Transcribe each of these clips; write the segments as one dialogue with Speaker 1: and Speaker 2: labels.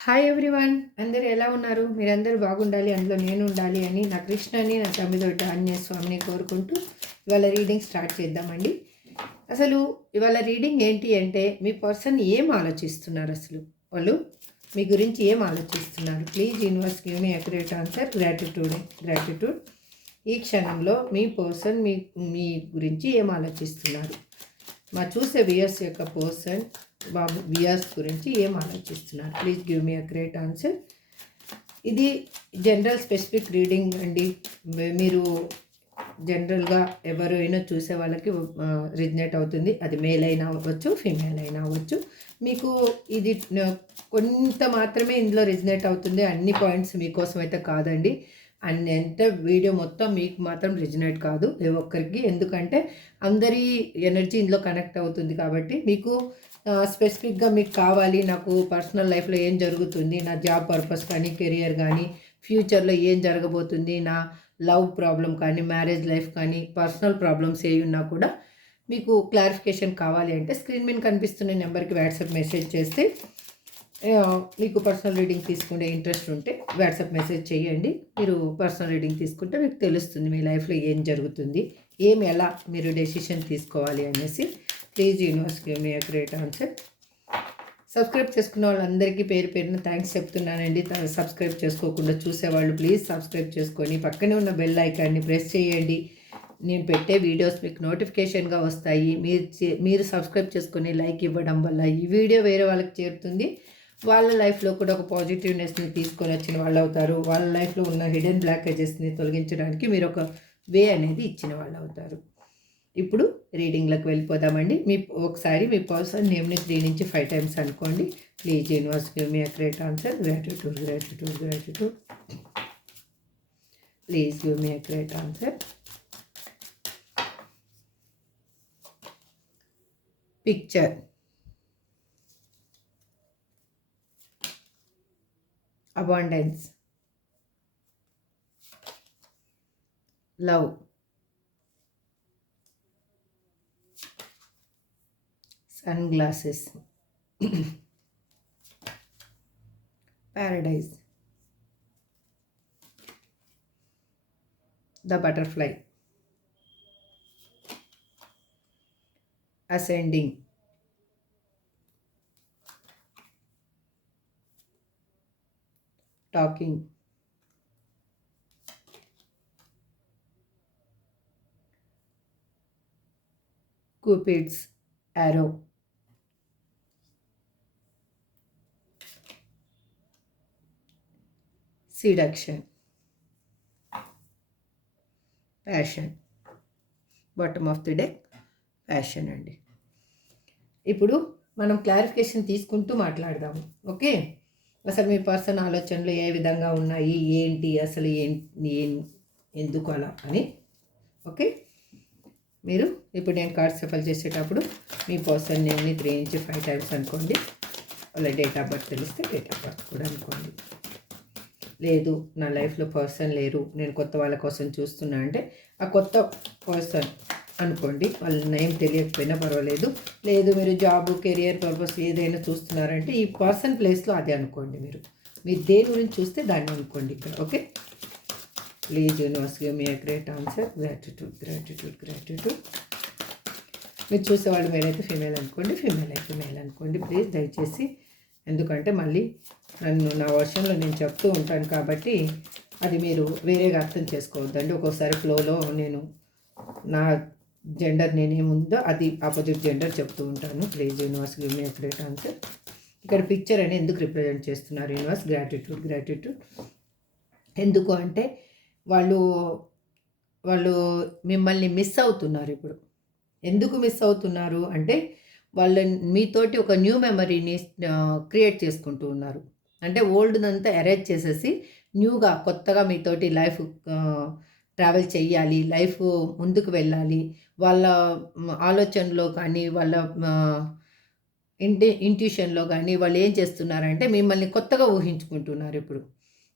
Speaker 1: Hi everyone. అందరు ఎలా ఉన్నారు? మీరందరూ బాగుండాలి అందులో నేను ఉండాలి అని నా కృష్ణని నా తమ్మిదొడ్డ ఆంజనేయ స్వామిని కోరుకుంటూ ఇవాళ రీడింగ్ స్టార్ట్ చేద్దామండి. అసలు ఇవాళ రీడింగ్ ఏంటి అంటే మీ పర్సన్ ఏం ఆలోచిస్తున్నారు అసలు? వాళ్ళు మీ గురించి ఏం ఆలోచిస్తున్నారు? Please universe give me accurate answer. Gratitude gratitude. ఈ క్షణంలో మీ పర్సన్ మీ మీ గురించి ఏం ఆలోచిస్తున్నారు? మా చూసే వియర్స్ యొక్క పర్సన్ బాబు వియర్స్ గురించి ఏం ఆలోచిస్తున్నారు? Please give me a great answer ఇది జనరల్ స్పెసిఫిక్ రీడింగ్ అండి. మీరు జనరల్గా ఎవరైనా చూసే వాళ్ళకి రిజనేట్ అవుతుంది. అది మేల్ అయినా అవ్వచ్చు ఫీమేల్ అయినా అవ్వచ్చు. మీకు ఇది కొంత మాత్రమే ఇందులో రిజనేట్ అవుతుంది. అన్ని పాయింట్స్ మీకోసం అయితే కాదండి. అన్ని ఎంత వీడియో మొత్తం మీకు మాత్రం రిజనేట్ కాదు. ఏ ఒక్కరికి ఎందుకంటే అందరి ఎనర్జీ ఇందులో కనెక్ట్ అవుతుంది కాబట్టి మీకు స్పెసిఫిక్గా మీకు కావాలి నాకు పర్సనల్ లైఫ్లో ఏం జరుగుతుంది నా జాబ్ పర్పస్ కానీ కెరియర్ కానీ ఫ్యూచర్లో ఏం జరగబోతుంది నా లవ్ ప్రాబ్లం కానీ మ్యారేజ్ లైఫ్ కానీ పర్సనల్ ప్రాబ్లమ్స్ ఏ ఉన్నా కూడా మీకు క్లారిఫికేషన్ కావాలి అంటే స్క్రీన్ మీద కనిపిస్తున్న నెంబర్కి వాట్సాప్ మెసేజ్ చేస్తే మీకు పర్సనల్ రీడింగ్ తీసుకునే ఇంట్రెస్ట్ ఉంటే వాట్సాప్ మెసేజ్ చేయండి. మీరు పర్సనల్ రీడింగ్ తీసుకుంటే మీకు తెలుస్తుంది మీ లైఫ్లో ఏం జరుగుతుంది ఏం ఎలా మీరు డెసిషన్ తీసుకోవాలి అనేసి. Please universe give me great answer subscribe చేసుకున్న వాళ్ళందరికీ పేరు పేరున థ్యాంక్స్ చెప్తున్నానండి. సబ్స్క్రైబ్ చేసుకోకుండా చూసేవాళ్ళు ప్లీజ్ సబ్స్క్రైబ్ చేసుకొని పక్కనే ఉన్న బెల్ ఐకాన్ని ప్రెస్ చేయండి. నేను పెట్టే వీడియోస్ మీకు నోటిఫికేషన్గా వస్తాయి. మీరు చే- మీరు సబ్స్క్రైబ్ చేసుకొని లైక్ ఇవ్వడం వల్ల ఈ వీడియో వేరే వాళ్ళకి చేరుతుంది. వాళ్ళ లైఫ్లో కూడా ఒక పాజిటివ్నెస్ని తీసుకొని వచ్చిన వాళ్ళు అవుతారు. వాళ్ళ లైఫ్లో ఉన్న హిడెన్ బ్లాకేజెస్ని తొలగించడానికి మీరు ఒక వే అనేది ఇచ్చిన వాళ్ళు అవుతారు. ఇప్పుడు రీడింగ్లకు వెళ్ళిపోదామండి. మీ ఒకసారి మీ పర్సన్ నేమ్ని త్రీ నుంచి ఫైవ్ టైమ్స్ అనుకోండి. Please universe give me accurate answer gratitude gratitude gratitude please give me accurate answer picture abundance love sun glasses paradise the butterfly ascending talking Cupid's arrow seduction passion bottom of the deck passion అండి. ఇప్పుడు మనం clarification తీసుకుంటూ మాట్లాడదాము. Okay అసలు మీ person ఆలోచనలు ఏ విధంగా ఉన్నాయి? ఏంటి అసలు ఏం ఏం ఎందుకు అలా అని? ఓకే? మీరు ఇప్పుడు నేను కార్డ్ సఫల్ చేసేటప్పుడు మీ పర్సన్ నేమ్ని త్రీ నుంచి ఫైవ్ టైమ్స్ అనుకోండి. వాళ్ళ డేట్ ఆఫ్ బర్త్ తెలిస్తే డేట్ ఆఫ్ బర్త్ కూడా అనుకోండి. లేదు నా లైఫ్లో పర్సన్ లేరు. నేను కొత్త వాళ్ళ కోసం చూస్తున్నా అంటే ఆ కొత్త పర్సన్ అనుకోండి వాళ్ళ నేమ్ తెలియకపోయినా పర్వాలేదు. లేదు మీరు జాబ్ కెరియర్ పర్పస్ ఏదైనా చూస్తున్నారంటే ఈ పర్సన్ ప్లేస్లో అదే అనుకోండి మీరు. మీరు దేని గురించి చూస్తే దాన్ని అనుకోండి ఇక్కడ okay please universe give me great answer gratitude gratitude gratitude మీరు చూసేవాళ్ళు మేలైతే ఫీమేల్ అనుకోండి ఫీమేల్ అయితే మేల్ అనుకోండి. ప్లీజ్ దయచేసి ఎందుకంటే మళ్ళీ నన్ను నా వర్షంలో నేను చెప్తూ ఉంటాను కాబట్టి అది మీరు వేరేగా అర్థం చేసుకోవద్దండి. ఒక్కోసారి ఫ్లోలో నేను నా జెండర్ నేనేముందో అది ఆపోజిట్ జెండర్ చెప్తూ ఉంటాను. Please universe give me great answer ఇక్కడ పిక్చర్ అని ఎందుకు రిప్రజెంట్ చేస్తున్నారు యూనివర్స్ గ్రాటిట్యూడ్ గ్రాటిట్యూడ్ ఎందుకు అంటే వాళ్ళు వాళ్ళు మిమ్మల్ని మిస్ అవుతున్నారు ఇప్పుడు. ఎందుకు మిస్ అవుతున్నారు అంటే వాళ్ళ మీతోటి ఒక న్యూ మెమరీని క్రియేట్ చేసుకుంటూ ఉన్నారు. అంటే ఓల్డ్దంతా అరేంజ్ చేసేసి న్యూగా కొత్తగా మీతోటి లైఫ్ ట్రావెల్ చేయాలి లైఫ్ ముందుకు వెళ్ళాలి వాళ్ళ ఆలోచనలో కానీ వాళ్ళ ఇంటి ఇంట్యూషన్లో కానీ వాళ్ళు ఏం చేస్తున్నారంటే మిమ్మల్ని కొత్తగా ఊహించుకుంటున్నారు ఇప్పుడు.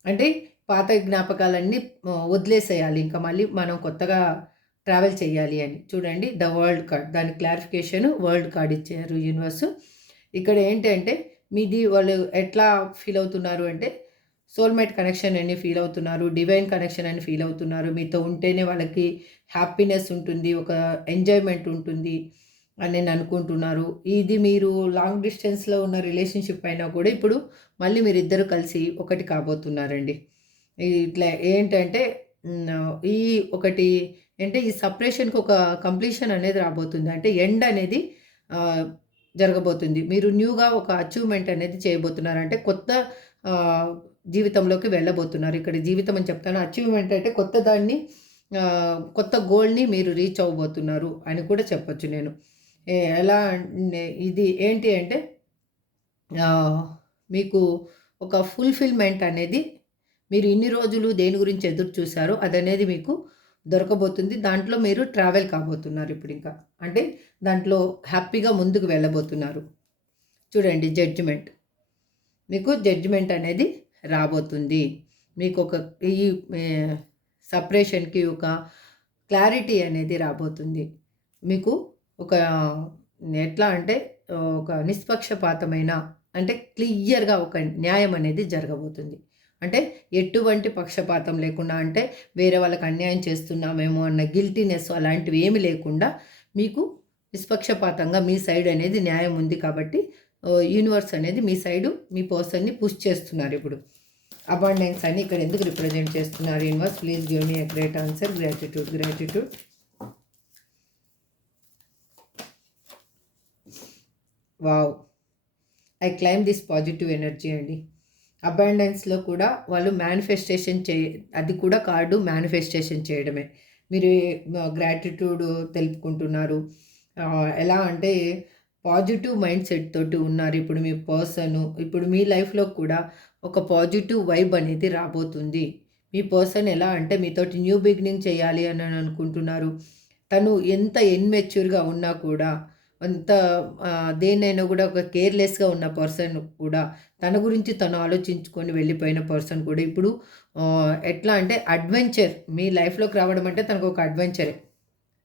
Speaker 1: అంటే పాత జ్ఞాపకాలన్నీ వదిలేసేయాలి. ఇంకా మళ్ళీ మనం కొత్తగా ట్రావెల్ చేయాలి అని. చూడండి ద వరల్డ్ కార్డ్. దాని క్లారిఫికేషన్ వరల్డ్ కార్డ్ ఇచ్చారు యూనివర్స్. ఇక్కడ ఏంటంటే మీది వాళ్ళు ఎట్లా ఫీల్ అవుతున్నారు అంటే సోల్మేట్ కనెక్షన్ అని ఫీల్ అవుతున్నారు డివైన్ కనెక్షన్ అని ఫీల్ అవుతున్నారు. మీతో ఉంటేనే వాళ్ళకి హ్యాపీనెస్ ఉంటుంది ఒక ఎంజాయ్మెంట్ ఉంటుంది అని నేను అనుకుంటున్నారు. ఇది మీరు లాంగ్ డిస్టెన్స్లో ఉన్న రిలేషన్షిప్ అయినా కూడా ఇప్పుడు మళ్ళీ మీరు ఇద్దరు కలిసి ఒకటి కాబోతున్నారండి. ఇట్లా ఏంటంటే ఈ ఒకటి అంటే ఈ సపరేషన్కి ఒక కంప్లీషన్ అనేది రాబోతుంది. అంటే ఎండ్ అనేది జరగబోతుంది. మీరు న్యూగా ఒక అచీవ్మెంట్ అనేది చేయబోతున్నారు. అంటే కొత్త జీవితంలోకి వెళ్ళబోతున్నారు. ఇక్కడ జీవితం అని చెప్తాను. అచీవ్మెంట్ అంటే కొత్త దాన్ని కొత్త గోల్ని మీరు రీచ్ అవ్వబోతున్నారు అని కూడా చెప్పచ్చు నేను. ఎలా ఇది ఏంటి అంటే మీకు ఒక ఫుల్ఫిల్మెంట్ అనేది మీరు ఇన్ని రోజులు దేని గురించి ఎదురు చూసారో అదనేది మీకు దొరకబోతుంది. దాంట్లో మీరు ట్రావెల్ కాబోతున్నారు ఇప్పుడు ఇంకా. అంటే దాంట్లో హ్యాపీగా ముందుకు వెళ్ళబోతున్నారు. చూడండి జడ్జిమెంట్ మీకు జడ్జిమెంట్ అనేది రాబోతుంది. మీకు ఒక ఈ సపరేషన్కి ఒక క్లారిటీ అనేది రాబోతుంది. మీకు ఒక ఎట్లా అంటే ఒక నిష్పక్షపాతమైన అంటే క్లియర్గా ఒక న్యాయం అనేది జరగబోతుంది. అంటే ఎటువంటి పక్షపాతం లేకుండా అంటే వేరే వాళ్ళకి అన్యాయం చేస్తున్నామేమో అన్న గిల్టీనెస్ అలాంటివి ఏమి లేకుండా మీకు నిష్పక్షపాతంగా మీ సైడ్ అనేది న్యాయం ఉంది కాబట్టి యూనివర్స్ అనేది మీ సైడు మీ పర్సన్ని పుష్ చేస్తున్నారు ఇప్పుడు. అబాండెన్స్ అని ఇక్కడ ఎందుకు రిప్రజెంట్ చేస్తున్నారు? Universe please give me a great answer gratitude gratitude wow I claim this positive energy అండి. అబాండెన్స్లో కూడా వాళ్ళు మేనిఫెస్టేషన్ చే అది కూడా కార్డు మేనిఫెస్టేషన్ చేయడమే. మీరు గ్రాటిట్యూడ్ తెలుపుకుంటున్నారు. ఎలా అంటే పాజిటివ్ మైండ్ సెట్ తోటి ఉన్నారు. ఇప్పుడు మీ పర్సన్ ఇప్పుడు మీ లైఫ్లో కూడా ఒక పాజిటివ్ వైబ్ అనేది రాబోతుంది. మీ పర్సన్ ఎలా అంటే మీతోటి న్యూ బిగినింగ్ చేయాలి అని అనుకుంటున్నారు. తను ఎంత ఎన్మెచ్యూర్గా ఉన్నా కూడా అంత దేన్నైనా కూడా ఒక కేర్లెస్గా ఉన్న పర్సన్ కూడా తన గురించి తను ఆలోచించుకొని వెళ్ళిపోయిన పర్సన్ కూడా ఇప్పుడు ఎట్లా అంటే అడ్వెంచర్ మీ లైఫ్లోకి రావడం అంటే తనకు ఒక అడ్వెంచరే.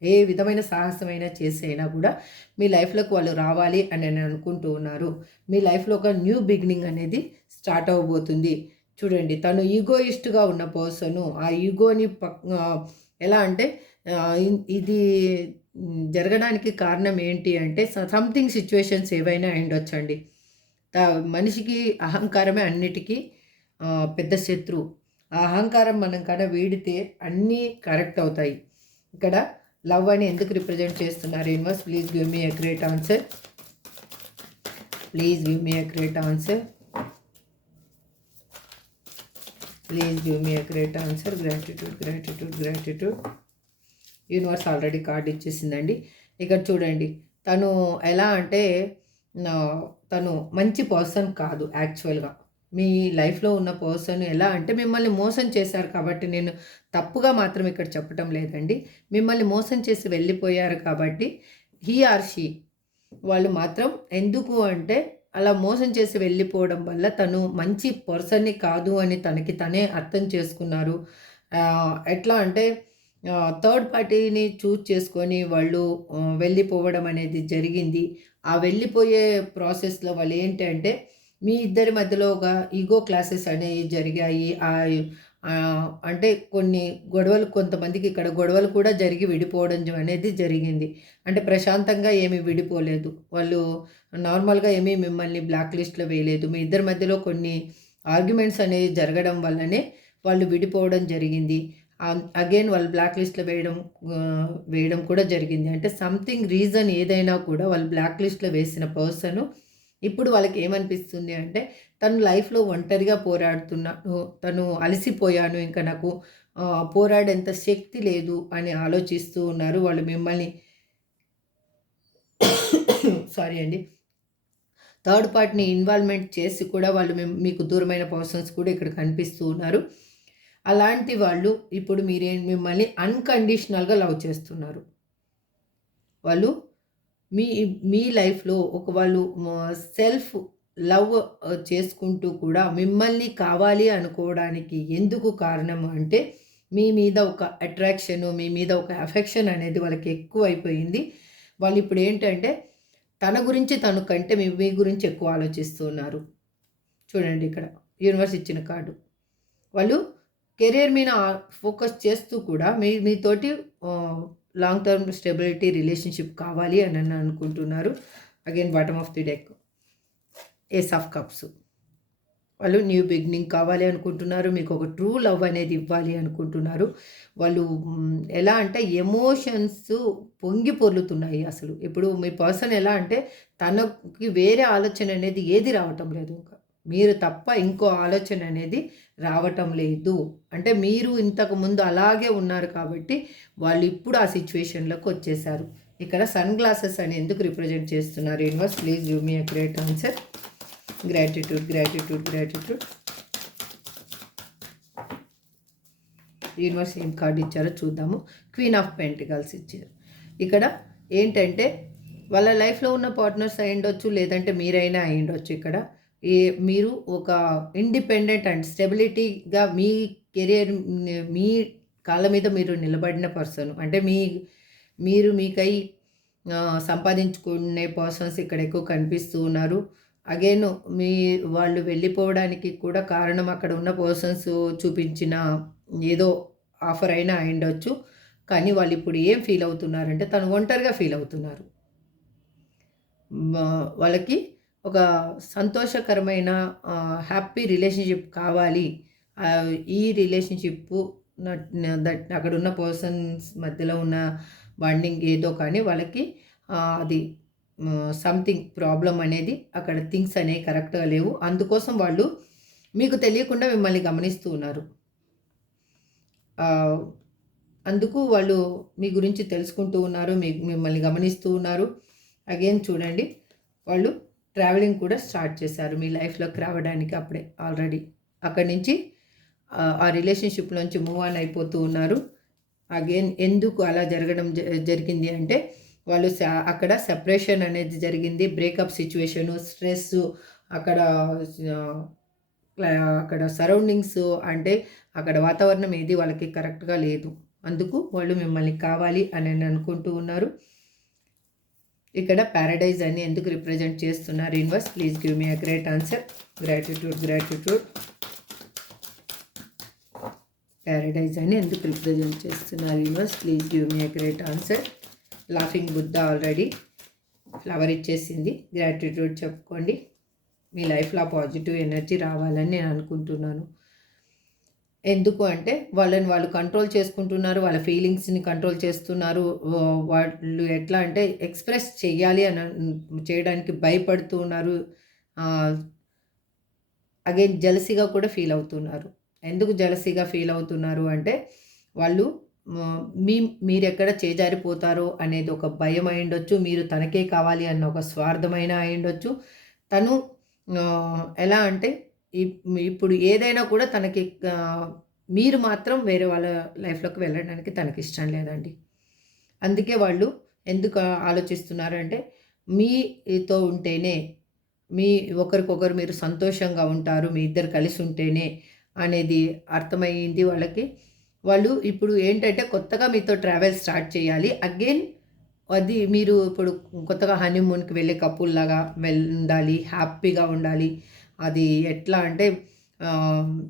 Speaker 1: ఏ విధమైన సాహసమైన చేసైనా కూడా మీ లైఫ్లోకి వాళ్ళు రావాలి అని నేను అనుకుంటూ ఉన్నారు. మీ లైఫ్లో ఒక న్యూ బిగినింగ్ అనేది స్టార్ట్ అవ్వబోతుంది. చూడండి తను ఈగోయిస్ట్గా ఉన్న పర్సను ఆ ఈగోని ఎలా అంటే ఇది జరగడానికి కారణం ఏంటి అంటే సంథింగ్ సిచ్యువేషన్స్ ఏవైనా అయిండొచ్చండి మనిషికి అహంకారమే అన్నిటికీ పెద్ద శత్రువు ఆ అహంకారం మనం కడ వీడితే అన్నీ కరెక్ట్ అవుతాయి. ఇక్కడ లవ్ అని ఎందుకు రిప్రజెంట్ చేస్తున్నారు universe please give me a great answer. Please give me a great answer. Please give me a great answer gratitude gratitude gratitude universe already card ఇచ్చేసిందండి. ఇక్కడ చూడండి తను ఎలా అంటే తను మంచి పర్సన్ కాదు యాక్చువల్గా మీ లైఫ్లో ఉన్న పర్సన్ ఎలా అంటే మిమ్మల్ని మోసం చేశారు కాబట్టి నేను తప్పుగా మాత్రం ఇక్కడ చెప్పటం లేదండి. మిమ్మల్ని మోసం చేసి వెళ్ళిపోయారు కాబట్టి హీ ఆర్ షీ వాళ్ళు మాత్రం ఎందుకు అంటే అలా మోసం చేసి వెళ్ళిపోవడం వల్ల తను మంచి పర్సన్ని కాదు అని తనకి తనే అర్థం చేసుకున్నారు. ఎట్లా అంటే థర్డ్ పార్టీని చూజ్ చేసుకొని వాళ్ళు వెళ్ళిపోవడం అనేది జరిగింది. ఆ వెళ్ళిపోయే ప్రాసెస్లో వాళ్ళు ఏంటంటే మీ ఇద్దరి మధ్యలో ఒక ఈగో క్లాసెస్ అనేవి జరిగాయి. ఆ అంటే కొన్ని గొడవలు కొంతమందికి ఇక్కడ గొడవలు కూడా జరిగి విడిపోవడం అనేది జరిగింది. అంటే ప్రశాంతంగా ఏమీ విడిపోలేదు. వాళ్ళు నార్మల్గా ఏమీ మిమ్మల్ని బ్లాక్ లిస్ట్లో వేయలేదు. మీ ఇద్దరి మధ్యలో కొన్ని ఆర్గ్యుమెంట్స్ అనేవి జరగడం వల్లనే వాళ్ళు విడిపోవడం జరిగింది. అగైన్ వాళ్ళు బ్లాక్ లిస్ట్లో వేయడం వేయడం కూడా జరిగింది. అంటే సంథింగ్ రీజన్ ఏదైనా కూడా వాళ్ళు బ్లాక్ లిస్ట్లో వేసిన పర్సన్ ఇప్పుడు వాళ్ళకి ఏమనిపిస్తుంది అంటే తను లైఫ్లో ఒంటరిగా పోరాడుతున్నాను తను అలసిపోయాను ఇంకా నాకు పోరాడేంత శక్తి లేదు అని ఆలోచిస్తూ ఉన్నారు. వాళ్ళు మిమ్మల్ని సారీ అండి థర్డ్ పార్టీని ఇన్వాల్వ్మెంట్ చేసి కూడా వాళ్ళు మీకు దూరమైన పర్సన్స్ కూడా ఇక్కడ కనిపిస్తూ ఉన్నారు. అలాంటి వాళ్ళు ఇప్పుడు మీరే మిమ్మల్ని అన్కండిషనల్గా లవ్ చేస్తున్నారు. వాళ్ళు మీ మీ లైఫ్లో ఒక వాళ్ళు సెల్ఫ్ లవ్ చేసుకుంటూ కూడా మిమ్మల్ని కావాలి అనుకోవడానికి ఎందుకు కారణం అంటే మీ మీద ఒక అట్రాక్షను మీ మీద ఒక అఫెక్షన్ అనేది వాళ్ళకి ఎక్కువ అయిపోయింది వాళ్ళు ఇప్పుడు ఏంటంటే తన గురించి తను కంటే మీ మీ గురించి ఎక్కువ ఆలోచిస్తున్నారు. చూడండి ఇక్కడ యూనివర్స్ ఇచ్చిన కార్డు. వాళ్ళు కెరియర్ మీద ఫోకస్ చేస్తూ కూడా మీ మీతోటి లాంగ్ టర్మ్ స్టెబిలిటీ రిలేషన్షిప్ కావాలి అని అనుకుంటున్నారు. Again bottom of the deck ace of cups వాళ్ళు న్యూ బిగినింగ్ కావాలి అనుకుంటున్నారు మీకు ఒక ట్రూ లవ్ అనేది ఇవ్వాలి అనుకుంటున్నారు. వాళ్ళు ఎలా అంటే ఎమోషన్స్ పొంగి పొర్లుతున్నాయి అసలు. ఇప్పుడు మీ పర్సన్ ఎలా అంటే తనకి వేరే ఆలోచన అనేది ఏది రావటం లేదు ఇంకా. మీరు తప్ప ఇంకో ఆలోచన అనేది రావటం లేదు. అంటే మీరు ఇంతకు ముందు అలాగే ఉన్నారు కాబట్టి వాళ్ళు ఇప్పుడు ఆ సిచ్యువేషన్లోకి వచ్చేసారు. ఇక్కడ సన్ గ్లాసెస్ అని ఎందుకు రిప్రజెంట్ చేస్తున్నారు? Universe please you me a great answer gratitude gratitude gratitude universe ఏం కార్డు ఇచ్చారో చూద్దాము. క్వీన్ ఆఫ్ పెంటికల్స్ ఇచ్చారు. ఇక్కడ ఏంటంటే వాళ్ళ లైఫ్లో ఉన్న పార్ట్నర్స్ అయ్యుండొచ్చు లేదంటే మీరైనా అయ్యుండొచ్చు ఇక్కడ. ఏ మీరు ఒక ఇండిపెండెంట్ అండ్ స్టెబిలిటీగా మీ కెరియర్ మీ కాళ్ళ మీద మీరు నిలబడిన పర్సన్ అంటే మీ మీరు మీకై సంపాదించుకునే పర్సన్స్ ఇక్కడ ఎక్కువ కనిపిస్తూ ఉన్నారు. అగైన్ మీ వాళ్ళు వెళ్ళిపోవడానికి కూడా కారణం అక్కడ ఉన్న పర్సన్స్ చూపించిన ఏదో ఆఫర్ అయినా అయిండొచ్చు కానీ వాళ్ళు ఇప్పుడు ఏం ఫీల్ అవుతున్నారంటే తను ఒంటరిగా ఫీల్ అవుతున్నారు. వాళ్ళకి ఒక సంతోషకరమైన హ్యాపీ రిలేషన్షిప్ కావాలి. ఈ రిలేషన్షిప్ దట్ అక్కడ ఉన్న పర్సన్స్ మధ్యలో ఉన్న బాండింగ్ ఏదో కానీ వాళ్ళకి అది సంథింగ్ ప్రాబ్లం అనేది అక్కడ థింగ్స్ అనేవి కరెక్ట్గా లేవు. అందుకోసం వాళ్ళు మీకు తెలియకుండా మిమ్మల్ని గమనిస్తూ ఉన్నారు. అందుకు వాళ్ళు మీ గురించి తెలుసుకుంటూ ఉన్నారు మీ మిమ్మల్ని గమనిస్తూ ఉన్నారు. అగైన్ చూడండి వాళ్ళు ట్రావెలింగ్ కూడా స్టార్ట్ చేశారు. మీ లైఫ్లోకి రావడానికి అప్పుడే ఆల్రెడీ అక్కడి నుంచి ఆ రిలేషన్షిప్లోంచి మూవ్ ఆన్ అయిపోతూ ఉన్నారు. అగైన్ ఎందుకు అలా జరగడం జరిగింది అంటే వాళ్ళు అక్కడ సెపరేషన్ అనేది జరిగింది. బ్రేకప్ సిచ్యువేషను స్ట్రెస్ అక్కడ అక్కడ సరౌండింగ్స్ అంటే అక్కడ వాతావరణం ఏది వాళ్ళకి కరెక్ట్గా లేదు. అందుకు వాళ్ళు మిమ్మల్ని కావాలి అని అనుకుంటూ ఉన్నారు. ఇక్కడ ప్యారడైజ్ అని ఎందుకు రిప్రజెంట్ చేస్తున్నారు universe please give me a great answer gratitude gratitude paradise అని ఎందుకు రిప్రజెంట్ చేస్తున్నారు universe please give me a great answer laughing Buddha already flower ఇచ్చేసింది. గ్రాటిట్యూడ్ చెప్పుకోండి. మీ లైఫ్లో పాజిటివ్ ఎనర్జీ రావాలని నేను అనుకుంటున్నాను. ఎందుకు అంటే వాళ్ళని వాళ్ళు కంట్రోల్ చేసుకుంటున్నారు వాళ్ళ ఫీలింగ్స్ని కంట్రోల్ చేస్తున్నారు. వాళ్ళు ఎట్లా అంటే ఎక్స్ప్రెస్ చేయాలి అని చేయడానికి భయపడుతూ ఉన్నారు. అగైన్ జలసీగా కూడా ఫీల్ అవుతున్నారు. ఎందుకు జలసీగా ఫీల్ అవుతున్నారు అంటే వాళ్ళు మీ మీరెక్కడ చేజారిపోతారో అనేది ఒక భయం అయిండొచ్చు మీరు తనకే కావాలి అన్న ఒక స్వార్థమైన అయిండొచ్చు తను ఎలా అంటే ఇప్పుడు ఏదైనా కూడా తనకి మీరు మాత్రం వేరే వాళ్ళ లైఫ్లోకి వెళ్ళడానికి తనకి ఇష్టం లేదండి. అందుకే వాళ్ళు ఎందుకు ఆలోచిస్తున్నారంటే మీతో ఉంటేనే మీ ఒకరికొకరు మీరు సంతోషంగా ఉంటారు మీ ఇద్దరు కలిసి ఉంటేనే అనేది అర్థమైంది వాళ్ళకి. వాళ్ళు ఇప్పుడు ఏంటంటే కొత్తగా మీతో ట్రావెల్ స్టార్ట్ చేయాలి. అగైన్ అది మీరు ఇప్పుడు కొత్తగా హనీమూన్కి వెళ్ళే కప్పుల్లాగా వెల్ ఉండాలి హ్యాపీగా ఉండాలి. అది ఎట్లా అంటే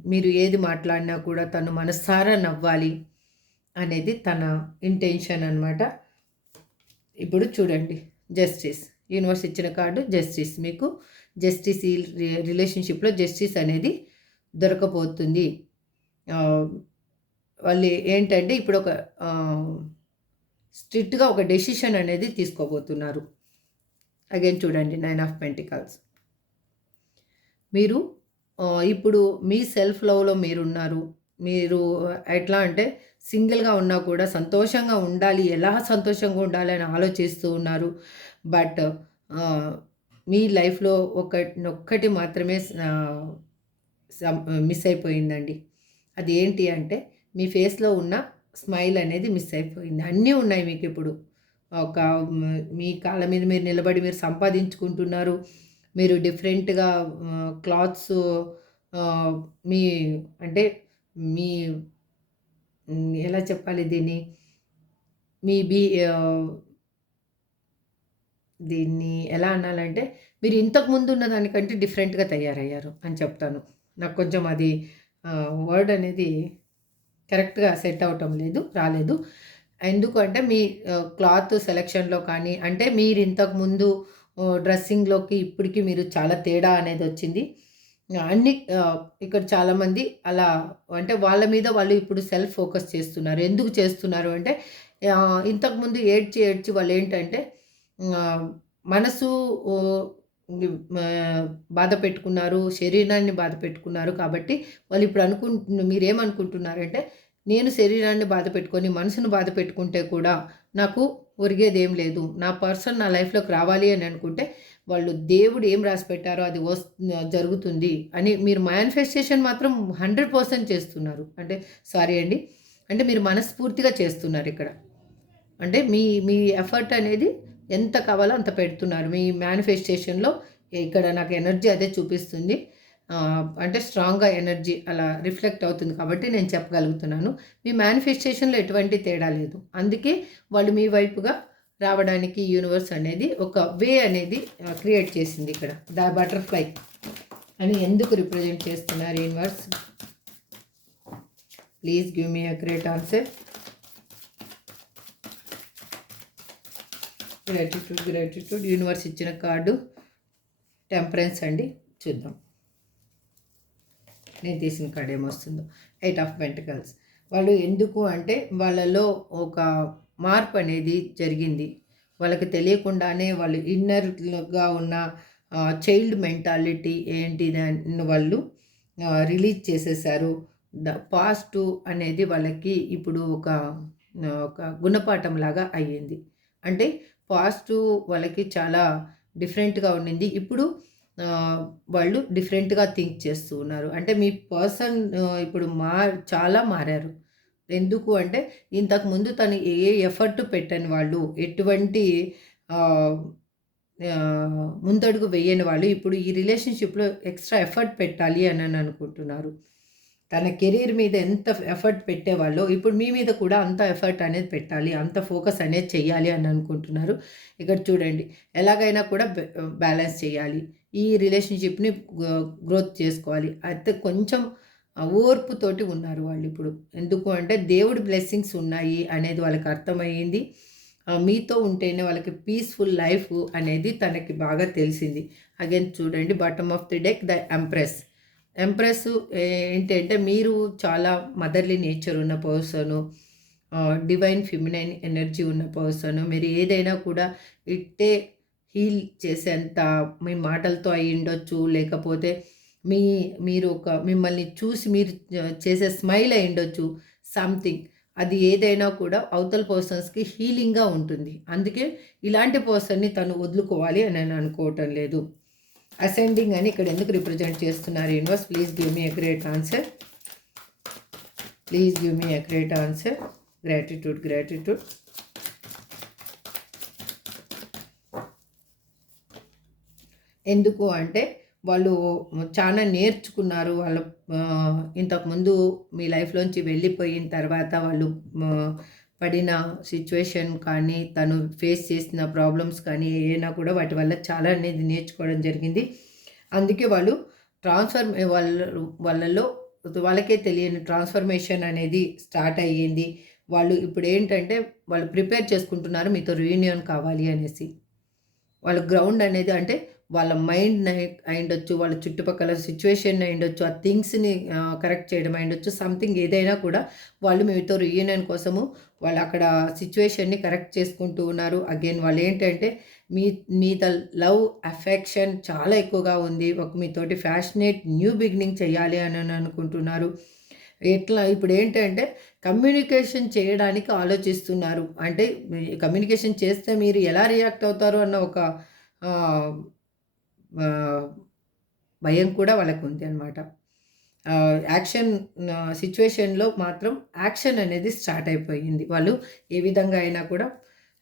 Speaker 1: మీరు ఏది మాట్లాడినా కూడా తను మనసారా నవ్వాలి అనేది తన ఇంటెన్షన్ అనమాట ఇప్పుడు చూడండి జస్టిస్ యూనివర్స్ ఇచ్చిన కార్డు జస్టిస్ మీకు జస్టిస్ ఈ రిలేషన్షిప్లో జస్టిస్ అనేది దొరకపోతుంది వాళ్ళు ఏంటంటే ఇప్పుడు ఒక స్ట్రిక్ట్గా ఒక డెసిషన్ అనేది తీసుకోబోతున్నారు. అగైన్ చూడండి నైన్ ఆఫ్ పెంటికల్స్ మీరు ఇప్పుడు మీ సెల్ఫ్ లవ్లో మీరున్నారు. మీరు ఎట్లా అంటే సింగిల్గా ఉన్నా కూడా సంతోషంగా ఉండాలి. ఎలా సంతోషంగా ఉండాలి అని ఆలోచిస్తూ ఉన్నారు. బట్ మీ లైఫ్లో ఒక ఒక్కటి మాత్రమే మిస్ అయిపోయిందండి. అది ఏంటి అంటే మీ ఫేస్లో ఉన్న స్మైల్ అనేది మిస్ అయిపోయింది. అన్నీ ఉన్నాయి మీకు ఇప్పుడు. ఒక మీ కాళ్ళ మీద మీరు నిలబడి మీరు సంపాదించుకుంటున్నారు. మీరు డిఫరెంట్గా క్లాత్స్ మీ అంటే మీ ఎలా చెప్పాలి దీన్ని? మీ బీ దీన్ని ఎలా అనాలంటే మీరు ఇంతకు ముందు ఉన్న దానికంటే డిఫరెంట్గా తయారయ్యారు అని చెప్తాను. నాకు కొంచెం అది వర్డ్ అనేది కరెక్ట్గా సెట్ అవటం లేదు రాలేదు. ఎందుకు అంటే మీ క్లాత్ సెలెక్షన్లో కానీ అంటే మీరు ఇంతకుముందు డ్రెస్సింగ్లోకి ఇప్పటికి మీరు చాలా తేడా అనేది వచ్చింది. అన్ని ఇక్కడ చాలామంది అలా అంటే వాళ్ళ మీద వాళ్ళు ఇప్పుడు సెల్ఫ్ ఫోకస్ చేస్తున్నారు. ఎందుకు చేస్తున్నారు అంటే ఇంతకుముందు ఏడ్చి ఏడ్చి వాళ్ళు ఏంటంటే మనసు బాధ పెట్టుకున్నారు శరీరాన్ని బాధ పెట్టుకున్నారు కాబట్టి వాళ్ళు ఇప్పుడు అనుకుంటు మీరేమనుకుంటున్నారంటే నేను శరీరాన్ని బాధ పెట్టుకొని మనసును బాధ పెట్టుకుంటే కూడా నాకు ఒరిగేది ఏం లేదు. నా పర్సన్ నా లైఫ్లోకి రావాలి అని అనుకుంటే వాళ్ళు దేవుడు ఏం రాసి పెట్టారో అది వస్ జరుగుతుంది అని మీరు మేనిఫెస్టేషన్ మాత్రం హండ్రెడ్ పర్సెంట్ చేస్తున్నారు. అంటే సారీ అండి. అంటే మీరు మనస్ఫూర్తిగా చేస్తున్నారు ఇక్కడ. అంటే మీ మీ ఎఫర్ట్ అనేది ఎంత కావాలో అంత పెడుతున్నారు. మీ మేనిఫెస్టేషన్లో ఇక్కడ నాకు ఎనర్జీ అదే చూపిస్తుంది. అంటే స్ట్రాంగ్గా ఎనర్జీ అలా రిఫ్లెక్ట్ అవుతుంది కాబట్టి నేను చెప్పగలుగుతున్నాను. మీ మేనిఫెస్టేషన్లో ఎటువంటి తేడా లేదు. అందుకే వాళ్ళు మీ వైపుగా రావడానికి యూనివర్స్ అనేది ఒక వే అనేది క్రియేట్ చేసింది ఇక్కడ. ద బటర్ఫ్లై అని ఎందుకు రిప్రజెంట్ చేస్తున్నారు universe please give me a great answer gratitude gratitude universe ఇచ్చిన కార్డు. టెంపరెన్స్ అండి. చూద్దాం. నేను తీసిన కార్డు ఏమొస్తుందో. ఎయిట్ ఆఫ్ పెంటికల్స్ వాళ్ళు ఎందుకు అంటే వాళ్ళలో ఒక మార్పు అనేది జరిగింది. వాళ్ళకి తెలియకుండానే వాళ్ళు ఇన్నర్గా ఉన్న చైల్డ్ మెంటాలిటీ ఏంటి వాళ్ళు రిలీజ్ చేసేసారు. ద పాస్ట్ అనేది వాళ్ళకి ఇప్పుడు ఒక ఒక గుణపాఠం లాగా అయ్యింది. అంటే పాస్ట్ వాళ్ళకి చాలా డిఫరెంట్గా ఉండింది. ఇప్పుడు వాళ్ళు డిఫరెంట్గా థింక్ చేస్తూ ఉన్నారు. అంటే మీ పర్సన్ ఇప్పుడు మా చాలా మారారు. ఎందుకు అంటే ఇంతకుముందు తను ఏ ఎఫర్ట్ పెట్టని వాళ్ళు ఎటువంటి ముందడుగు వేయని వాళ్ళు ఇప్పుడు ఈ రిలేషన్షిప్లో ఎక్స్ట్రా ఎఫర్ట్ పెట్టాలి అని అనుకుంటున్నారు. తన కెరీర్ మీద ఎంత ఎఫర్ట్ పెట్టేవాళ్ళో ఇప్పుడు మీ మీద కూడా అంత ఎఫర్ట్ అనేది పెట్టాలి అంత ఫోకస్ అనేది చేయాలి అని అనుకుంటున్నారు. ఇక్కడ చూడండి ఎలాగైనా కూడా బ్యాలెన్స్ చేయాలి ఈ రిలేషన్షిప్ని గ్రోత్ చేసుకోవాలి. అయితే కొంచెం ఓర్పుతోటి ఉన్నారు వాళ్ళు ఇప్పుడు. ఎందుకు అంటే దేవుడి బ్లెస్సింగ్స్ ఉన్నాయి అనేది వాళ్ళకి అర్థమయ్యింది. మీతో ఉంటేనే వాళ్ళకి పీస్ఫుల్ లైఫ్ అనేది తనకి బాగా తెలిసింది. అగైన్ చూడండి bottom of the deck the empress. Empress ఏంటంటే మీరు చాలా మదర్లీ నేచర్ ఉన్న పర్సను డివైన్ ఫిమినైన్ ఎనర్జీ ఉన్న పర్సన్ మీరు ఏదైనా కూడా ఇట్టే హీల్ చేసేంత మీ మాటలతో అయి ఉండొచ్చు. లేకపోతే మీ మీరు ఒక మిమ్మల్ని చూసి మీరు చేసే స్మైల్ అయి ఉండొచ్చు. సంథింగ్ అది ఏదైనా కూడా అవతల పర్సన్స్కి హీలింగ్గా ఉంటుంది. అందుకే ఇలాంటి పర్సన్ని తను వదులుకోవాలి అని నేను అనుకోవటం లేదు. అసెండింగ్ అని ఇక్కడ ఎందుకు రిప్రజెంట్ చేస్తున్నారు universe? Please give me a great answer. Please give me a great answer. Gratitude gratitude. ఎందుకు అంటే వాళ్ళు చాలా నేర్చుకున్నారు. వాళ్ళ ఇంతకుముందు మీ లైఫ్లోంచి వెళ్ళిపోయిన తర్వాత వాళ్ళు పడిన సిచ్యువేషన్ కానీ తను ఫేస్ చేసిన ప్రాబ్లమ్స్ కానీ ఏమైనా కూడా వాటి వల్ల చాలా అనేది నేర్చుకోవడం జరిగింది. అందుకే వాళ్ళు ట్రాన్స్ఫర్ వాళ్ళ వాళ్ళలో వాళ్ళకే తెలియని ట్రాన్స్ఫర్మేషన్ అనేది స్టార్ట్ అయ్యింది. వాళ్ళు ఇప్పుడు ఏంటంటే వాళ్ళు ప్రిపేర్ చేసుకుంటున్నారు మీతో రీయూనియన్ కావాలి అనేసి. వాళ్ళ గ్రౌండ్ అనేది అంటే వాళ్ళ మైండ్ అయిండొచ్చు వాళ్ళ చుట్టుపక్కల సిచ్యువేషన్ అయిండొచ్చు ఆ థింగ్స్ని కరెక్ట్ చేయడం అయిండొచ్చు సంథింగ్ ఏదైనా కూడా వాళ్ళు మీతో రీయూనియన్ కోసము వాళ్ళు అక్కడ సిచ్యువేషన్ని కరెక్ట్ చేసుకుంటూ ఉన్నారు. అగైన్ వాళ్ళు ఏంటంటే మీ మీద లవ్ అఫెక్షన్ చాలా ఎక్కువగా ఉంది. ఒక మీతోటి ఫ్యాషనేట్ న్యూ బిగినింగ్ చేయాలి అని అనుకుంటున్నారు. ఎట్లా ఇప్పుడు ఏంటంటే కమ్యూనికేషన్ చేయడానికి ఆలోచిస్తున్నారు. అంటే కమ్యూనికేషన్ చేస్తే మీరు ఎలా రియాక్ట్ అవుతారు అన్న ఒక భయం కూడా వాళ్ళకు ఉంది అనమాట యాక్షన్ సిచ్యువేషన్లో మాత్రం యాక్షన్ అనేది స్టార్ట్ అయిపోయింది. వాళ్ళు ఏ విధంగా అయినా కూడా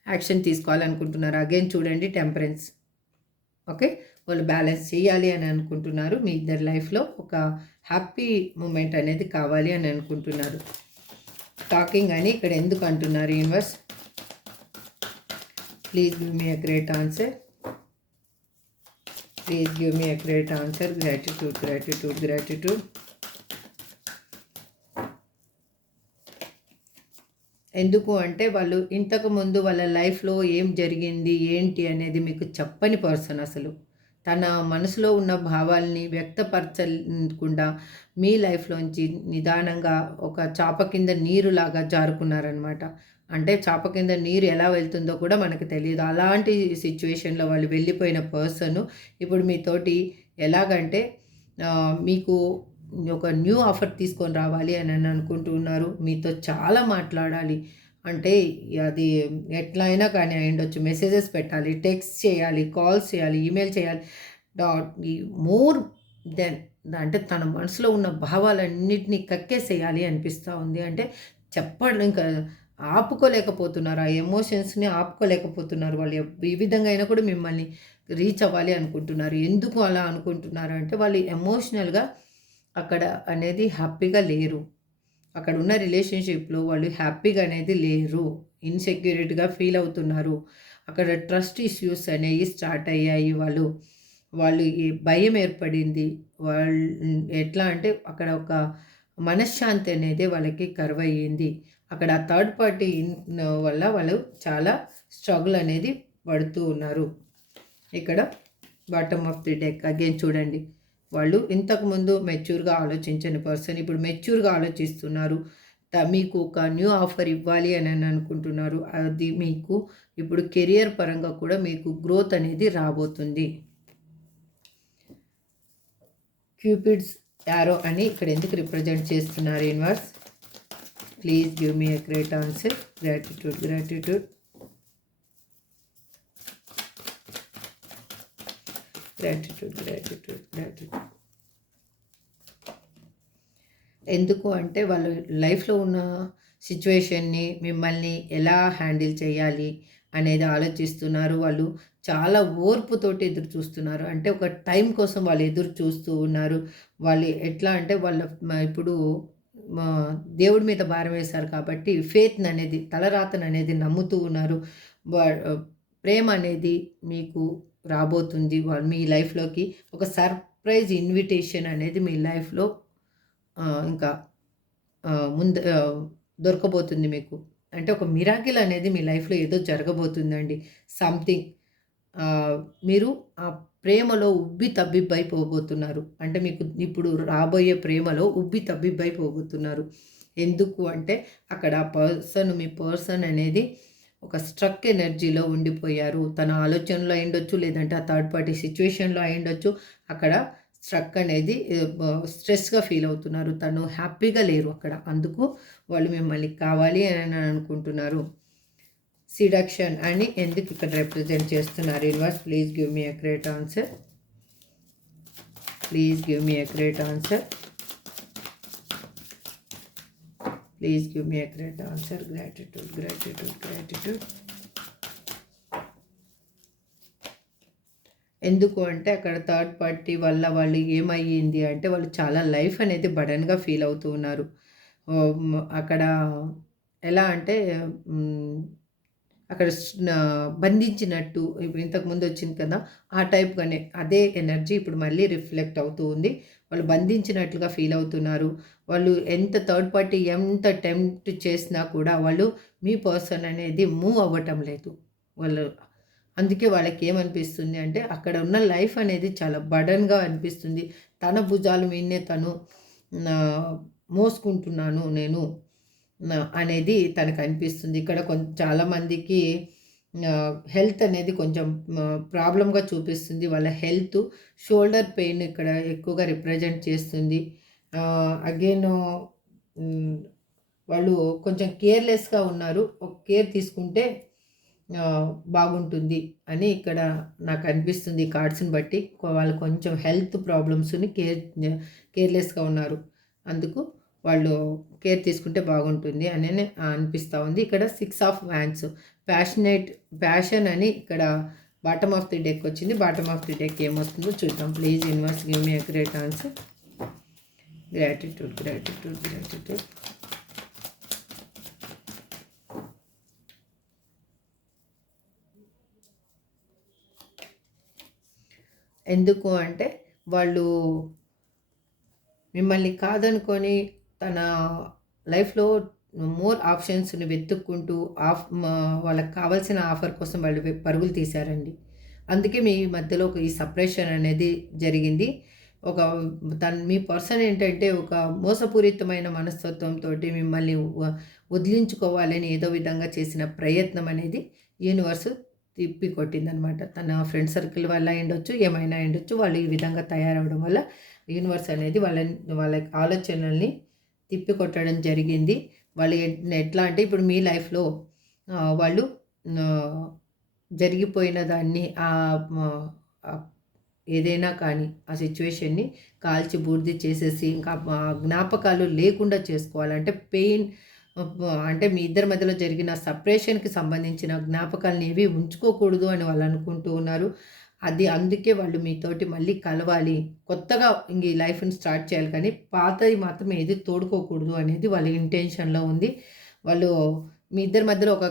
Speaker 1: యాక్షన్ తీసుకోవాలనుకుంటున్నారు. అగైన్ చూడండి టెంపరెన్స్. ఓకే? వాళ్ళు బ్యాలెన్స్ చేయాలి అని అనుకుంటున్నారు. మీ ఇద్దరి లైఫ్లో ఒక హ్యాపీ మూమెంట్ అనేది కావాలి అని అనుకుంటున్నారు. టాకింగ్ అని ఇక్కడ ఎందుకు అంటున్నారు universe? Please give me a great answer. Please give me a great answer gratitude gratitude gratitude ఎందుకు అంటే వాళ్ళు ఇంతకుముందు వాళ్ళ లైఫ్లో ఏం జరిగింది ఏంటి అనేది మీకు చెప్పని పర్సన్ అసలు. తన మనసులో ఉన్న భావాల్ని వ్యక్తపరచకుండా మీ లైఫ్లోంచి నిదానంగా ఒక చాప కింద నీరులాగా జారుకున్నారనమాట అంటే చాప కింద నీరు ఎలా వెళ్తుందో కూడా మనకు తెలియదు. అలాంటి సిచ్యువేషన్లో వాళ్ళు వెళ్ళిపోయిన పర్సన్ ఇప్పుడు మీతోటి ఎలాగంటే మీకు ఒక న్యూ ఆఫర్ తీసుకొని రావాలి అని అనుకుంటున్నారు మీతో చాలా మాట్లాడాలి. అంటే అది ఎట్లా అయినా కానీ అయ్యుండొచ్చు. మెసేజెస్ పెట్టాలి టెక్స్ట్ చేయాలి కాల్స్ చేయాలి ఈమెయిల్ చేయాలి. డాట్ మోర్ దెన్ అంటే తన మనసులో ఉన్న భావాలన్నింటినీ కక్కేసేయాలి అనిపిస్తూ ఉంది. అంటే చెప్పడం ఇంకా ఆపుకోలేకపోతున్నారు. ఆ ఎమోషన్స్ని ఆపుకోలేకపోతున్నారు. వాళ్ళు ఏ విధంగా అయినా కూడా మిమ్మల్ని రీచ్ అవ్వాలి అనుకుంటున్నారు. ఎందుకు అలా అనుకుంటున్నారు అంటే వాళ్ళు ఎమోషనల్గా అక్కడ అనేది హ్యాపీగా లేరు. అక్కడ ఉన్న రిలేషన్షిప్లో వాళ్ళు హ్యాపీగా అనేది లేరు. ఇన్సెక్యూరిటీగా ఫీల్ అవుతున్నారు. అక్కడ ట్రస్ట్ ఇష్యూస్ అనేవి స్టార్ట్ అయ్యాయి. వాళ్ళు వాళ్ళు భయం ఏర్పడింది. వాళ్ళు ఎట్లా అంటే అక్కడ ఒక మనశ్శాంతి అనేది వాళ్ళకి కరువయ్యింది అక్కడ థర్డ్ పార్టీ వల్ల వాళ్ళు చాలా స్ట్రగుల్ అనేది పడుతూ ఉన్నారు. ఇక్కడ bottom of the deck. Again చూడండి. వాళ్ళు ఇంతకుముందు మెచ్యూర్గా ఆలోచించని పర్సన్ ఇప్పుడు మెచ్యూర్గా ఆలోచిస్తున్నారు. మీకు ఒక న్యూ ఆఫర్ ఇవ్వాలి అని అనుకుంటున్నారు. అది మీకు ఇప్పుడు కెరియర్ పరంగా కూడా మీకు గ్రోత్ అనేది రాబోతుంది. క్యూపిడ్స్ యారో అని ఇక్కడ ఎందుకు రిప్రజెంట్ చేస్తున్నారు universe please give me a great answer gratitude gratitude gratitude gratitude gratitude ఎందుకు అంటే వాళ్ళు లైఫ్లో ఉన్న సిచ్యువేషన్ని మిమ్మల్ని ఎలా హ్యాండిల్ చేయాలి అనేది ఆలోచిస్తున్నారు. వాళ్ళు చాలా ఓర్పుతోటి ఎదురు చూస్తున్నారు. అంటే ఒక టైం కోసం వాళ్ళు ఎదురు చూస్తూ ఉన్నారు. వాళ్ళు ఎట్లా అంటే వాళ్ళ ఇప్పుడు దేవుడి మీద భారం వేశారు కాబట్టి ఫేత్ అనేది తలరాతను అనేది నమ్ముతూ ఉన్నారు. ప్రేమ అనేది మీకు రాబోతుంది. మీ లైఫ్లోకి ఒక సర్ప్రైజ్ ఇన్విటేషన్ అనేది మీ లైఫ్లో ఇంకా ముందు దొరకబోతుంది మీకు. అంటే ఒక మిరాకిల్ అనేది మీ లైఫ్లో ఏదో జరగబోతుందండి. సంథింగ్. మీరు ఆ ప్రేమలో ఉబ్బి తబ్బిబ్బైపోబోతున్నారు. అంటే మీకు ఇప్పుడు రాబోయే ప్రేమలో ఉబ్బి తబ్బిబ్బైపోబోతున్నారు. ఎందుకు అంటే అక్కడ పర్సన్ మీ పర్సన్ అనేది ఒక స్ట్రక్ ఎనర్జీలో ఉండిపోయారు. తన ఆలోచనలో అయిండొచ్చు లేదంటే ఆ థర్డ్ పార్టీ సిచ్యువేషన్లో అయిండొచ్చు అక్కడ స్ట్రక్ అనేది స్ట్రెస్గా ఫీల్ అవుతున్నారు. తను హ్యాపీగా లేరు అక్కడ. అందుకు వాళ్ళు మిమ్మల్ని కావాలి అని అనుకుంటున్నారు. సిడక్షన్ అని ఎందుకు ఇక్కడ రిప్రజెంట్ చేస్తున్నారు? Universe please give me accurate answer please give me accurate answer please give me accurate answer gratitude gratitude gratitude ఎందుకు అంటే అక్కడ థర్డ్ పార్టీ వల్ల వాళ్ళు ఏమయ్యింది అంటే వాళ్ళు చాలా లైఫ్ అనేది బడన్గా ఫీల్ అవుతూ ఉన్నారు. అక్కడ ఎలా అంటే అక్కడ బంధించినట్టు ఇప్పుడు ఇంతకుముందు వచ్చింది కదా ఆ టైప్గానే అదే ఎనర్జీ ఇప్పుడు మళ్ళీ రిఫ్లెక్ట్ అవుతూ ఉంది. వాళ్ళు బంధించినట్లుగా ఫీల్ అవుతున్నారు. వాళ్ళు ఎంత థర్డ్ పార్టీ ఎంత టెంప్ట్ చేసినా కూడా వాళ్ళు మీ పర్సన్ అనేది మూవ్ అవ్వటం లేదు. వాళ్ళు అందుకే వాళ్ళకి ఏమనిపిస్తుంది అంటే అక్కడ ఉన్న లైఫ్ అనేది చాలా బడన్గా అనిపిస్తుంది. తన భుజాలు మీదనే తను మోసుకుంటున్నాను నేను అనేది తనకు అనిపిస్తుంది ఇక్కడ కొంచెం చాలామందికి హెల్త్ అనేది కొంచెం ప్రాబ్లంగా చూపిస్తుంది. వాళ్ళ హెల్త్ షోల్డర్ పెయిన్ ఇక్కడ ఎక్కువగా రిప్రజెంట్ చేస్తుంది. అగైన్ వాళ్ళు కొంచెం కేర్లెస్గా ఉన్నారు. ఒక కేర్ తీసుకుంటే బాగుంటుంది అని ఇక్కడ నాకు అనిపిస్తుంది ఈ కార్డ్స్ని బట్టి. వాళ్ళు కొంచెం హెల్త్ ప్రాబ్లమ్స్ని కేర్ కేర్లెస్గా ఉన్నారు. అందుకు వాళ్ళు కేర్ తీసుకుంటే బాగుంటుంది అని అనిపిస్తూ ఉంది. ఇక్కడ six of wands passionate passion అని ఇక్కడ బాటమ్ ఆఫ్ ది డెక్ వచ్చింది. బాటమ్ ఆఫ్ ది డెక్ ఏమొస్తుందో చూద్దాం. Please universe give me great answer gratitude gratitude gratitude ఎందుకు అంటే వాళ్ళు మిమ్మల్ని కాదనుకొని తన లైఫ్‌లో మోర్ ఆప్షన్స్‌ని వెతుక్కుంటూ ఆఫ్ వాళ్ళకి కావాల్సిన ఆఫర్ కోసం వాళ్ళు పరుగులు తీశారండి. అందుకే మీ మధ్యలో ఒక ఈ సపరేషన్ అనేది జరిగింది. ఒక తన మీ పర్సన్ ఏంటంటే ఒక మోసపూరితమైన మనస్తత్వంతో మిమ్మల్ని వ వదిలించుకోవాలని ఏదో విధంగా చేసిన ప్రయత్నం అనేది యూనివర్స్ తిప్పి కొట్టిందనమాట. తన ఫ్రెండ్ సర్కిల్ వల్ల అయ్యుండొచ్చు, ఏమైనా అయ్యుండొచ్చు. వాళ్ళు ఈ విధంగా తయారవ్వడం వల్ల యూనివర్స్ అనేది వాళ్ళని వాళ్ళ ఆలోచనల్ని తిప్పి కొట్టడం జరిగింది. వాళ్ళు ఎట్లా అంటే ఇప్పుడు మీ లైఫ్‌లో వాళ్ళు జరిగిపోయిన దాన్ని ఏదైనా కానీ ఆ సిచ్యువేషన్‌ని కాల్చి బూర్ది చేసేసి ఇంకా జ్ఞాపకాలు లేకుండా చేసుకోవాలంటే పెయిన్ అంటే మీ ఇద్దరి మధ్యలో జరిగిన సపరేషన్‌కి సంబంధించిన జ్ఞాపకాలను ఏవి ఉంచుకోకూడదు అని వాళ్ళు అనుకుంటూ ఉన్నారు. అది అందుకే వాళ్ళు మీతోటి మళ్ళీ కలవాలి. కొత్తగా ఈ లైఫ్‌ని స్టార్ట్ చేయాలి కానీ పాతది మాత్రం ఏది తోడుకోకూడదు అనేది వాళ్ళ ఇంటెన్షన్‌లో ఉంది. వాళ్ళు మీ ఇద్దరి మధ్యలో ఒక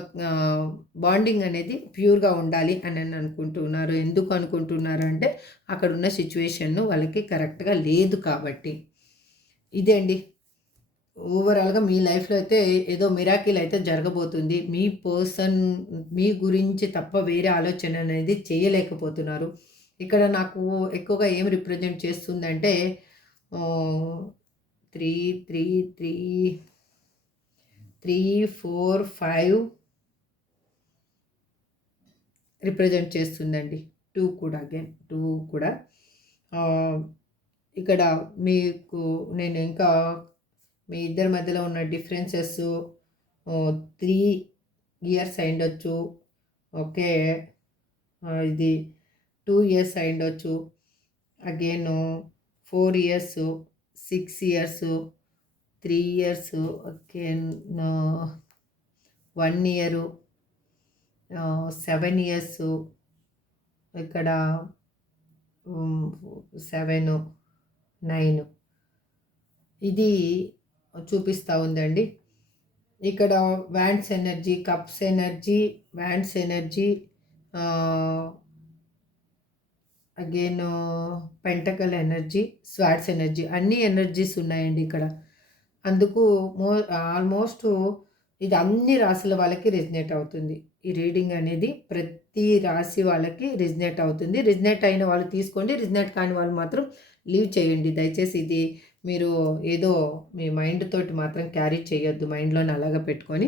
Speaker 1: బాండింగ్ అనేది ప్యూర్‌గా ఉండాలి అని అనుకుంటున్నారు. ఎందుకు అనుకుంటున్నారు అంటే అక్కడున్న సిచ్యువేషన్ వాళ్ళకి కరెక్ట్‌గా లేదు కాబట్టి. ఇదే అండి. ఓవరాల్‌గా మీ లైఫ్‌లో అయితే ఏదో మిరాకిల్ అయితే జరగబోతుంది. మీ పర్సన్ మీ గురించి తప్ప వేరే ఆలోచన అనేది చేయలేకపోతున్నారు. ఇక్కడ నాకు ఎక్కువగా ఏం రిప్రజెంట్ చేస్తుందంటే three three three three four five represent చేస్తుందండి. టూ కూడా అగైన్ టూ కూడా. ఇక్కడ మీకు నేను ఇంకా మీ ఇద్దరి మధ్యలో ఉన్న డిఫరెన్సెస్ త్రీ ఇయర్స్ అయిండొచ్చు ఓకే. ఇది two years అయిండొచ్చు again four years six years three years okay one year seven years ఇక్కడ సెవెను నైన్ ఇది చూపిస్తూ ఉందండి. ఇక్కడ wands energy cups energy wands energy again pentacle energy swords energy అన్ని energies ఉన్నాయండి ఇక్కడ. అందుకు మో ఆల్మోస్ట్ ఇది అన్ని రాశుల వాళ్ళకి రిజనేట్ అవుతుంది. ఈ రీడింగ్ అనేది ప్రతి రాశి వాళ్ళకి రిజనేట్ అవుతుంది. రిజనేట్ అయిన వాళ్ళు తీసుకోండి రిజనేట్ కాని వాళ్ళు మాత్రం లీవ్ చేయండి. దయచేసి ఇది మీరు ఏదో మీ మైండ్ తోటి మాత్రం క్యారీ చేయొద్దు. మైండ్లోనే అలాగ పెట్టుకొని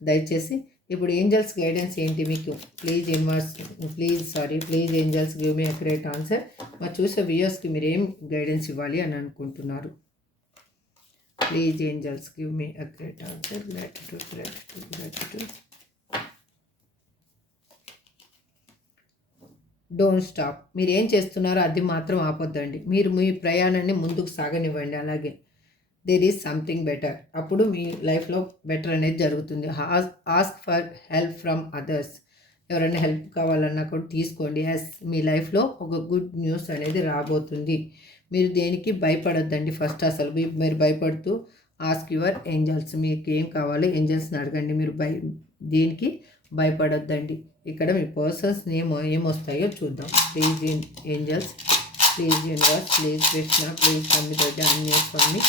Speaker 1: దయచేసి ఇప్పుడు ఏంజల్స్ గైడెన్స్ ఏంటి మీకు? Please universe please sorry please angels give me accurate answer మరి చూసే వ్యూయర్స్కి మీరు ఏం గైడెన్స్ ఇవ్వాలి అని అనుకుంటున్నారు? Please angels give me accurate answer gratitude gratitude gratitude don't stop. మీరు ఏం చేస్తున్నారో అది మాత్రం ఆపొద్దండి. మీరు మీ ప్రయాణాన్ని ముందుకు సాగనివ్వండి. అలాగే దేర్ ఈజ్ సంథింగ్ బెటర్ అప్పుడు మీ లైఫ్లో బెటర్ అనేది జరుగుతుంది. Ask for help from others ఎవరైనా హెల్ప్ కావాలన్నా కూడా తీసుకోండి. ఎస్ మీ లైఫ్లో ఒక గుడ్ న్యూస్ అనేది రాబోతుంది. మీరు దేనికి భయపడొద్దండి ఫస్ట్ అసలు. మీరు భయపడుతూ ఆస్క్ యువర్ ఏంజల్స్ మీకు ఏం కావాలో ఏంజల్స్ని అడగండి. మీరు భయ దేనికి భయపడొద్దండి. ఇక్కడ మీ పర్సన్స్ నేమ్ ఏమొస్తాయో చూద్దాం. Please angels please universe please Krishna please అమ్మితోటి Anjaneya Swamy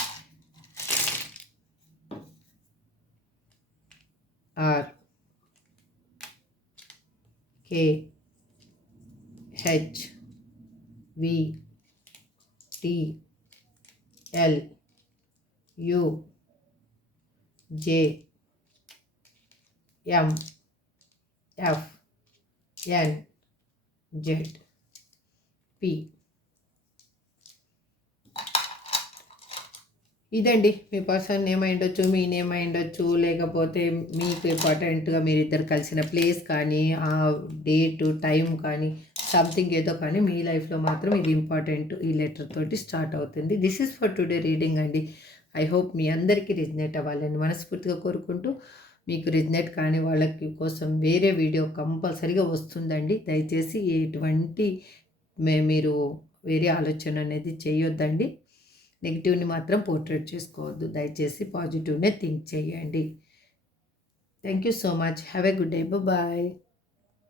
Speaker 1: R K H V T L U J M F N Z P ఇదండి మీ పర్సన్ నేమ్ అయిండొచ్చు మీ నేమ్ అయిండొచ్చు లేకపోతే మీకు ఇంపార్టెంట్గా మీరిద్దరు కలిసిన ప్లేస్ కానీ ఆ డేటు టైం కానీ సంథింగ్ ఏదో కానీ మీ లైఫ్లో మాత్రం ఇది ఇంపార్టెంట్ ఈ లెటర్ తోటి స్టార్ట్ అవుతుంది. This is for today reading అండి. ఐ హోప్ మీ అందరికీ రిజనేట్ అవ్వాలని మనస్ఫూర్తిగా కోరుకుంటూ మీకు రిజనేట్ కాని వాళ్ళకి కోసం వేరే వీడియో కంపల్సరీగా వస్తుందండి. దయచేసి ఎటువంటి మీరు వేరే ఆలోచన అనేది చేయొద్దండి. నెగిటివ్ని మాత్రం పోర్ట్రేట్ చేసుకోవద్దు. దయచేసి పాజిటివ్నే థింక్ చేయండి. Thank you so much. Have a good day. Bye.